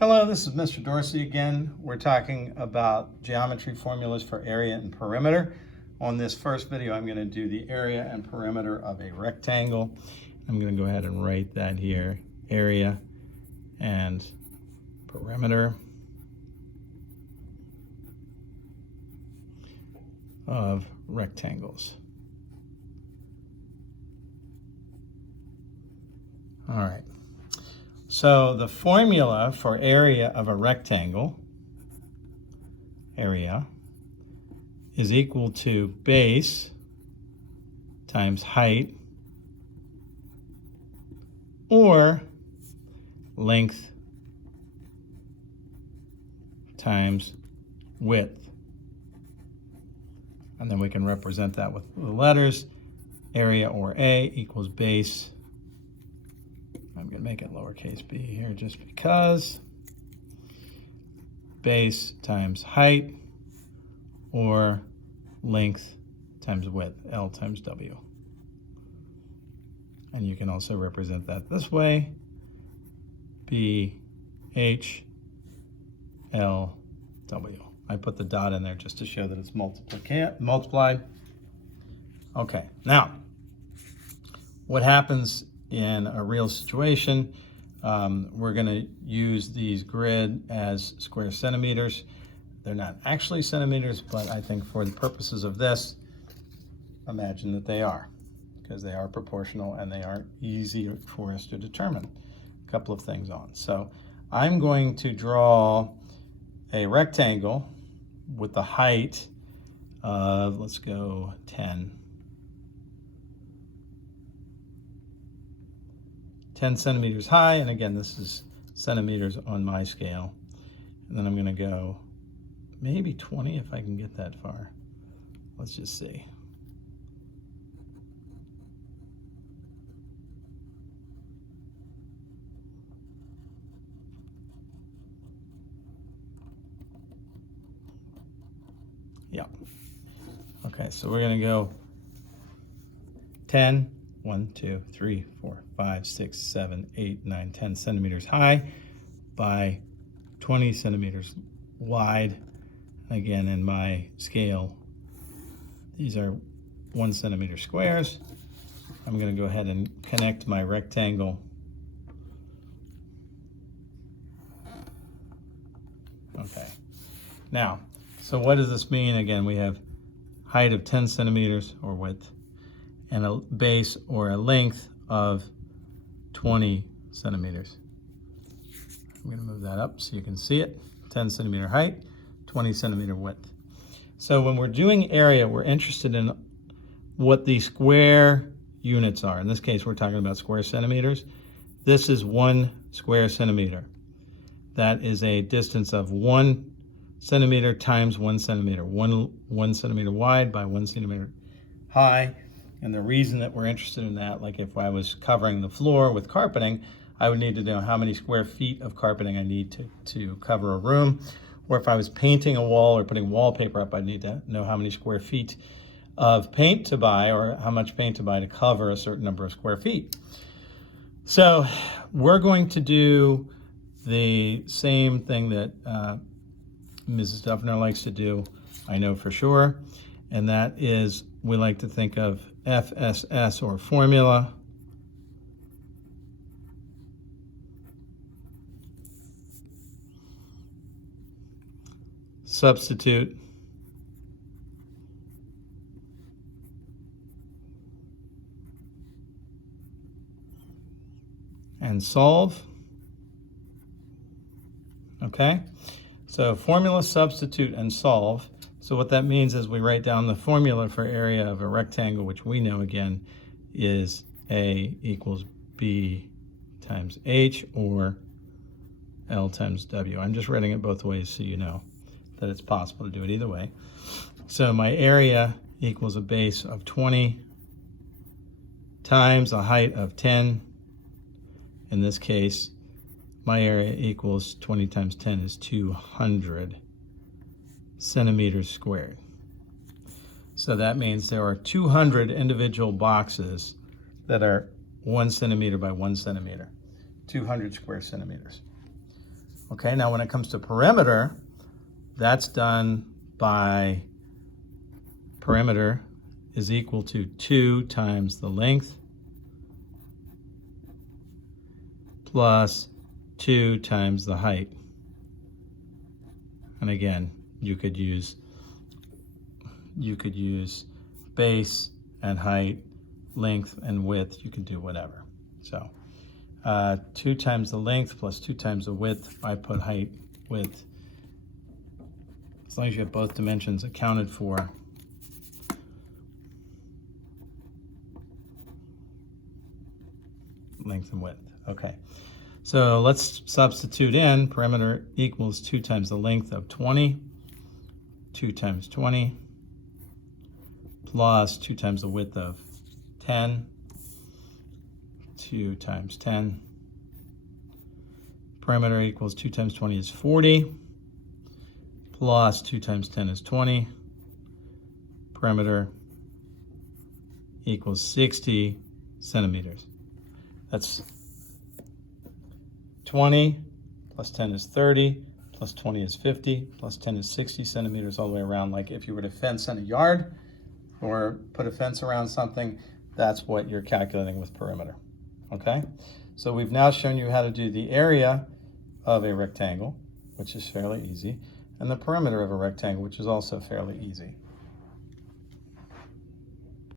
Hello, this is Mr. Dorsey again. We're talking about geometry formulas for area and perimeter. On this first video, I'm going to do the area and perimeter of a rectangle. I'm going to go ahead and write that here, area and perimeter of rectangles. All right. So the formula for area of a rectangle, area, is equal to base times height or length times width. And then we can represent that with the letters. Area or A equals base. I'm going to make it lowercase b here just because. Base times height or length times width, L times W. And you can also represent that this way. B, H, L, W. I put the dot in there just to show that it's multiplied. Okay, now, what happens in a real situation? We're going to use these grid as square centimeters. They're not actually centimeters, but I think for the purposes of this, imagine that they are, because they are proportional and they are easy for us to determine a couple of things on. So I'm going to draw a rectangle with the height of, let's go 10 centimeters high, and again, this is centimeters on my scale. And then I'm going to go maybe 20 if I can get that far. Let's just see. Yeah. Okay, so we're going to go 10. 1, 2, 3, 4, 5, 6, 7, 8, 9, 10 centimeters high by 20 centimeters wide. Again, in my scale, these are 1 centimeter squares. I'm going to go ahead and connect my rectangle. Okay. Now, so what does this mean? Again, we have height of 10 centimeters or width, and a base or a length of 20 centimeters. I'm going to move that up so you can see it. 10 centimeter height, 20 centimeter width. So when we're doing area, we're interested in what the square units are. In this case, we're talking about square centimeters. This is 1 square centimeter. That is a distance of 1 centimeter times 1 centimeter. 1 centimeter wide by 1 centimeter high. And the reason that we're interested in that, like if I was covering the floor with carpeting, I would need to know how many square feet of carpeting I need to cover a room. Or if I was painting a wall or putting wallpaper up, I'd need to know how many square feet of paint to buy or how much paint to buy to cover a certain number of square feet. So we're going to do the same thing that Mrs. Duffner likes to do, I know for sure, and that is we like to think of FSS or formula. Substitute. And solve. Okay, so formula, substitute, and solve. So what that means is we write down the formula for area of a rectangle, which we know again is A equals B times H or L times W. I'm just writing it both ways so you know that it's possible to do it either way. So my area equals a base of 20 times a height of 10. In this case, my area equals 20 times 10 is 200 centimeters squared. So that means there are 200 individual boxes that are 1 centimeter by 1 centimeter, 200 square centimeters. Okay, now when it comes to perimeter, that's done by perimeter is equal to 2 times the length plus 2 times the height. And again, you could use base and height, length and width. You can do whatever. So 2 times the length plus 2 times the width. I put height, width. As long as you have both dimensions accounted for. Length and width. Okay. So let's substitute in perimeter equals 2 times the length of 20. 2 times 20 plus 2 times the width of 10. 2 times 10. Perimeter equals 2 times 20 is 40. Plus 2 times 10 is 20. Perimeter equals 60 centimeters. That's 20 plus 10 is 30, plus 20 is 50, plus 10 is 60 centimeters all the way around. Like if you were to fence in a yard or put a fence around something, that's what you're calculating with perimeter. Okay? So we've now shown you how to do the area of a rectangle, which is fairly easy, and the perimeter of a rectangle, which is also fairly easy.